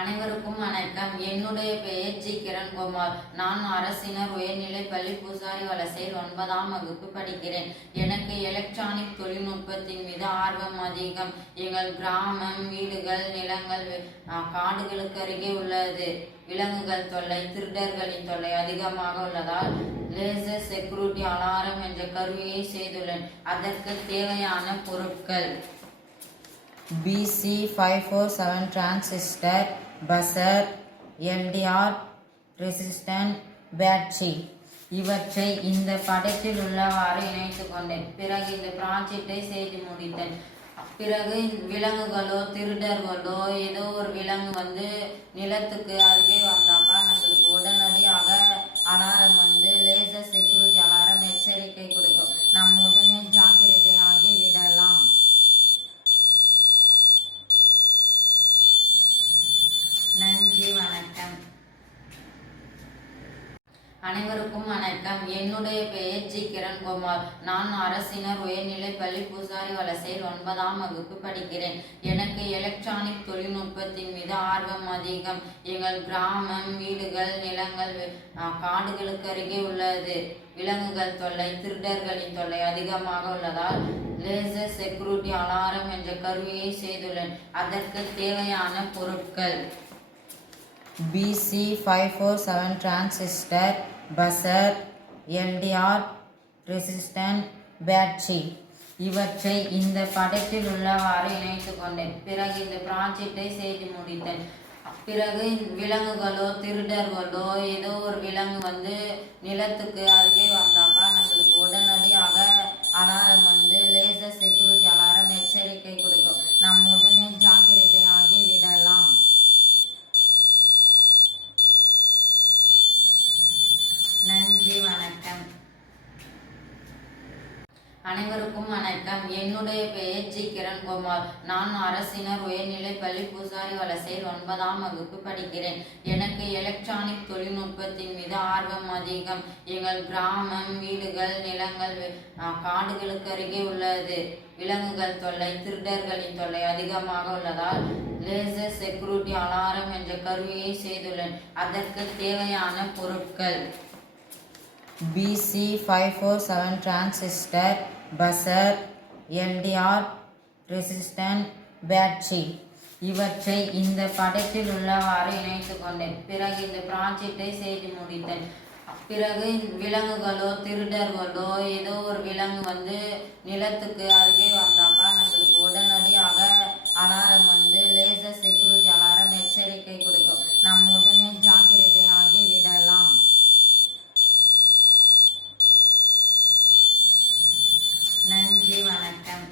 அனைவருக்கும் வணக்கம். என்னுடைய பெயர் ஜி கிரண்குமார். நான் அரசினர் உயர்நிலைப்பள்ளி பூசாரி வலசையில் 9ஆம் வகுப்பு படிக்கிறேன். எனக்கு எலக்ட்ரானிக் தொழில்நுட்பத்தின் மீது ஆர்வம் அதிகம். எங்கள் கிராமம், வீடுகள், நிலங்கள், காடுகளுக்கு அருகே உள்ளது. விலங்குகள் தொல்லை, திருடர்களின் தொல்லை அதிகமாக உள்ளதால் லேசர் செக்யூரிட்டி அலாரம் என்ற கருவியை செய்துள்ளேன். அதற்கு தேவையான பொருட்கள்: BC547 transistor, buzzer, LDR, resistant, battery. இவற்றை இந்த படத்தில் உள்ளவாறு இணைத்து கொண்டேன். பிறகு இந்த ப்ராஜெக்டை செய்து முடித்தேன். பிறகு விலங்குகளோ திருடர்களோ ஏதோ ஒரு விலங்கு நிலத்துக்கு அருகே வந்தாக்கா நம்மளுக்கு உடனடியாக அலாரம் லேசர் செக்யூரிட்டி அலாரம் எச்சரிக்கை கொடுக்கும். நம் உடனே ஜாக்கிரதை ஆகி விடலாம். நன்றி, வணக்கம். அனைவருக்கும் வணக்கம். என்னுடைய பெயர் ஜி கிரண்குமார். நான் அரசினர் உயர்நிலைப்பள்ளி பூசாரி வலசையில் 9ஆம் வகுப்பு படிக்கிறேன். எனக்கு எலக்ட்ரானிக் தொழில்நுட்பத்தின் மீது ஆர்வம் அதிகம். எங்கள் கிராமம், வீடுகள், நிலங்கள், காடுகளுக்கு அருகே உள்ளது. விலங்குகள் தொல்லை, திருடர்களின் தொல்லை அதிகமாக உள்ளதால் லேசர் செக்யூரிட்டி அலாரம் என்ற கருவியை செய்துள்ளேன். அதற்கு தேவையான பொருட்கள்: BC547 transistor, buzzer, LDR, resistant, battery. இவற்றை இந்த படத்தில் உள்ளவாறு இணைத்து கொண்டேன். பிறகு இந்த ப்ராஜெக்டை செய்து முடித்தேன். பிறகு விலங்குகளோ திருடர்களோ ஏதோ ஒரு விலங்கு நிலத்துக்கு அருகே வந்தாக்கா நம்மளுக்கு உடனடியாக அலாரம் லேசர் செக்யூரிட்டி அலாரம் எச்சரிக்கை கொடுக்கும். நம் உடனே ஜாக்கிரதை ஆகி விடலாம். நன்றி, வணக்கம். அனைவருக்கும் வணக்கம். என்னுடைய பெயர் ஜி கிரண்குமார். நான் அரசினர் உயர்நிலைப்பள்ளி பூசாரி வலசையில் 9ஆம் வகுப்பு படிக்கிறேன். எனக்கு எலக்ட்ரானிக் தொழில்நுட்பத்தின் மீது ஆர்வம் அதிகம். எங்கள் கிராமம், வீடுகள், நிலங்கள், காடுகளுக்கு அருகே உள்ளது. விலங்குகள் தொல்லை, திருடர்களின் தொல்லை அதிகமாக உள்ளதால் லேசர் செக்யூரிட்டி அலாரம் என்ற கருவியை செய்துள்ளேன். அதற்கு தேவையான பொருட்கள்: BC547 transistor, buzzer, LDR, resistant, battery. இவற்றை இந்த படத்தில் உள்ளவாறு இணைத்து கொண்டேன். பிறகு இந்த ப்ராஜெக்டை செய்து முடித்தேன். பிறகு விலங்குகளோ திருடர்களோ ஏதோ ஒரு விலங்கு நிலத்துக்கு அருகே வந்தாக்கா நம்மளுக்கு உடனடியாக அலாரம் லேசர் செக்யூரிட்டி அலாரம் எச்சரிக்கை கொடுக்கும். நம் உடனே ஜாக்கிரதை ஆகி விடலாம். நன்றி, வணக்கம்.